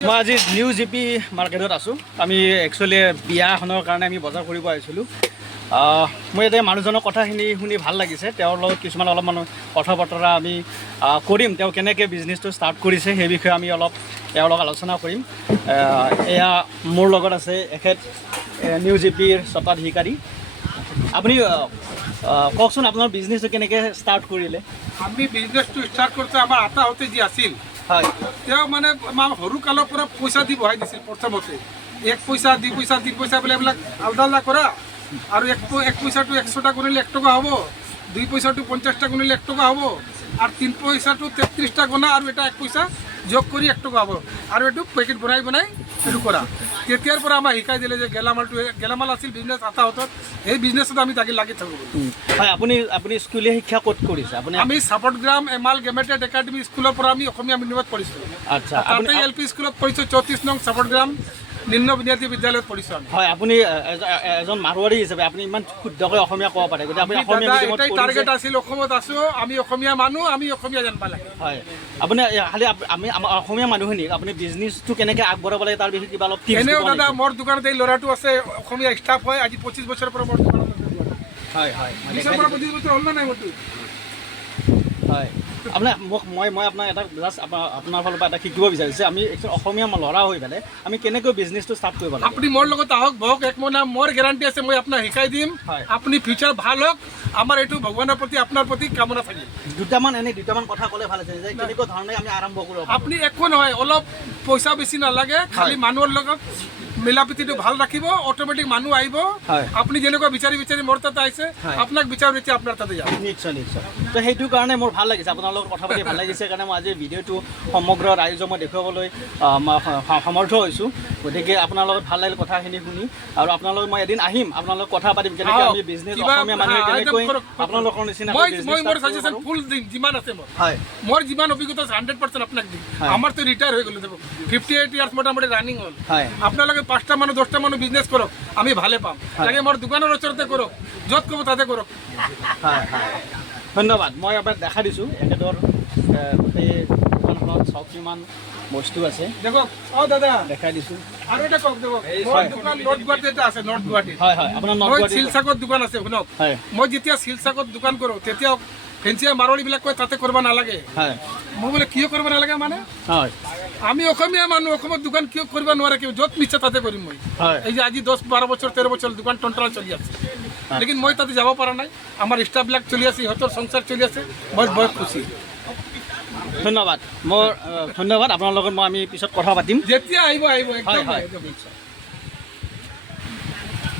मैं आज new GP মাৰ্কেটত আছোঁ। আমি একচুৱেলি বিয়া এখনৰ কাৰণে আমি বজাৰ কৰিব আহিছিলোঁ। মই এতিয়া মানুহজনৰ কথাখিনি শুনি ভাল লাগিছে। তেওঁৰ লগত কিছুমান অলপমান কথা বতৰা আমি কৰিম। তেওঁ কেনেকৈ বিজনেছটো ষ্টাৰ্ট কৰিছে সেই বিষয়ে আমি অলপ তেওঁৰ লগত আলোচনা কৰিম। এয়া মোৰ লগত আছে এখেত নিউ জিপিৰ স্বত্বাধিকাৰী। আপুনি কওকচোন আপোনাৰ বিজনেছটো কেনেকৈ ষ্টাৰ্ট কৰিলে? আমি বিজনেছটো ষ্টাৰ্ট কৰোঁতে আমাৰ আটা হতে যি আছিল হয়, তেওঁ মানে আমাৰ সৰু কালৰ পৰা পইচা দি বহাই দিছিল। প্ৰথমতে 1 পইচা 2 পইচা 3 পইচা বোলে এইবিলাক আলাদা আলাদা কৰা আৰু 1 পইচাটো 100টা গুণিলে 1 টকা হ'ব, 2 পইচাটো 50টা গুণিলে 1 টকা হ'ব আৰু 3 পইচাটো 33টা গুণা আৰু এটা 1 পইচা যোগ কৰি 1 টকা হ'ব আৰু এইটো পেকেট বনাই এইটো কৰা। তেতিয়াৰ পৰা আমাক শিকাই দিলে যে গেলামাল আছিল বিজনেছ আটা হতত, এই বিজনেছত আমি তাকে লাগি থাকোঁ। হয়, আপুনি স্কুলীয়া শিক্ষা ক'ত কৰিছে? আমি চাপটগ্ৰাম এমাল গেমেটেড একাডেমি স্কুলৰ পৰা আমি অসমীয়া মিডিয়ামত পঢ়িছোঁ। আচ্ছা, তাতে LP স্কুলত পঢ়িছোঁ। 34 নং চাপটগ্ৰাম নিম্ন বুনিয়াদী বিদ্যালয়ত পঢ়িছোঁ আমি। হয়, আপুনি এজন মাৰোৱাৰী হিচাপে আপুনি ইমান শুদ্ধকৈ অসমীয়া ক'ব পাৰে। গতিকে আপুনি অসমীয়া মিডিয়ামত এটাই টাৰ্গেট আছিল, অসমত আছোঁ আমি, অসমীয়া মানুহ, আমি অসমীয়া জানিব লাগে। হয়, আপুনি খালি আমি আমাৰ অসমীয়া মানুহখিনিক আপুনি বিজনেছটো কেনেকৈ আগবঢ়াব লাগে তাৰ বিষয়ে কিবা অলপ টিপছ দিব এনেও নেকি? দাদা মোৰ দোকানত এই ল'ৰাটো আছে, অসমীয়া ষ্টাফ হয়। আজি 25 বছৰৰ পৰা মোৰ দোকানত আছে। হয় হয় 20 পৰা 25 বছৰ হ'ল না নাই মোৰটো? হয়, আপোনাৰ মই আপোনাক এটা জাষ্ট আপোনাৰ ফালৰ পৰা এটা শিকিব বিচাৰিছোঁ। আমি একচুৱেলি অসমীয়া ল'ৰা হৈ পেলাই আমি কেনেকৈ বিজনেছটো ষ্টাৰ্ট কৰিব লাগে? আপুনি মোৰ লগত আহক, বহক, এক মহিনা মোৰ গেৰাণ্টি আছে, মই আপোনাক শিকাই দিম। হয়। আপুনি ফিউচাৰ ভাল হওক, আমাৰ এইটো ভগৱানৰ প্ৰতি আপোনাৰ প্ৰতি কামনা থাকিল। দুটামান কথা ক'লে ভাল আছে যে কেনেকুৱা ধৰণে আমি আৰম্ভ কৰিব পাৰোঁ। আপুনি একো নহয়, অলপ পইচা বেছি নালাগে, খালি মানুহৰ লগত মিলা প্ৰীতিটো ভাল ৰাখিব, অট'মেটিক মানুহ আহিব। হয়। আপুনি যেনেকুৱা বিচাৰি মোৰ তাতে আহিছে, হয়। আপোনাক বিচাৰি আপোনাৰ তাতে যাব। নিশ্চয় তো সেইটো কাৰণে মোৰ ভাল লাগিছে, আপোনাৰ লগত কথা পাতি ভাল লাগিছে কাৰণে মই আজি ভিডিঅ'টো সমগ্ৰ ৰাইজক মই দেখুৱাবলৈ সমৰ্থ হৈছোঁ। গতিকে আপোনাৰ লগত ভাল লাগিল কথাখিনি শুনি, আৰু আপোনাৰ লগত মই এদিন আহিম, আপোনাৰ লগত কথা পাতিম কেনেকৈ আমি বিজনেছ অসমীয়া মানুহে কেনেকৈ আপোনালোকৰ নিচিনা মই মোৰ ছাজেশ্যন ফুল দিম, যিমান আছে মোৰ। হয়, মোৰ যিমান অভিজ্ঞতা আছে 100% আপোনাক দিম। হয়। আমাৰতো ৰিটায়াৰ হৈ গ'লো, 58 ইয়াৰ্ছ মোটামুটি ৰানিং হ'ল। হয়, আপোনালোকে 5টা মানুহ 10টা মানুহ বিজনেছ কৰক, আমি ভালে পাম। লাগে মোৰ দোকানৰ ওচৰতে কৰক, য'ত ক'ব তাতে কৰক। হয় হয়, ধন্যবাদ। মই এবাৰ দেখা দিছোঁ এখেতৰ গোটেই দোকানখনত চাওক কিমান বস্তু আছে, দেখক দাদা দেখাই দিছোঁ। আৰু এটা কওক, দেখক মোৰ দোকান নৰ্থ গুৱাহাটীত এটা আছে, নৰ্থ গুৱাহাটীত। হয় হয়, আপোনাৰ মই শিলচাকত দোকান আছে, শুনক। হয় মই যেতিয়া শিলচাকত দোকান কৰোঁ, তেতিয়া ফেঞ্চিয়া মাৰোৱাৰীবিলাক কয় তাতে কৰিব নালাগে। হয় মই বোলে কিয় কৰিব নালাগে মানে? হয় আমি অসমীয়া মানুহ, অসমত দোকান কিয় কৰিব নোৱাৰে? কিয় য'ত মিছা তাতে কৰিম মই। হয় এই যে আজি 10-12 বছৰ 13 বছৰ দোকান টনটনা চলি আছে, লেকিন মই তাতে যাব পৰা নাই। আমাৰ ষ্টাফবিলাক চলি আছে, সিহঁতৰ সংসাৰ চলি আছে, মই বহুত খুচি। ধন্যবাদ। মোৰ ধন্যবাদ। আপোনাৰ লগত আমি পিছত কথা পাতিম। যেতিয়া আহিব হয় একদম হয়, আহিব। নিশ্চয়।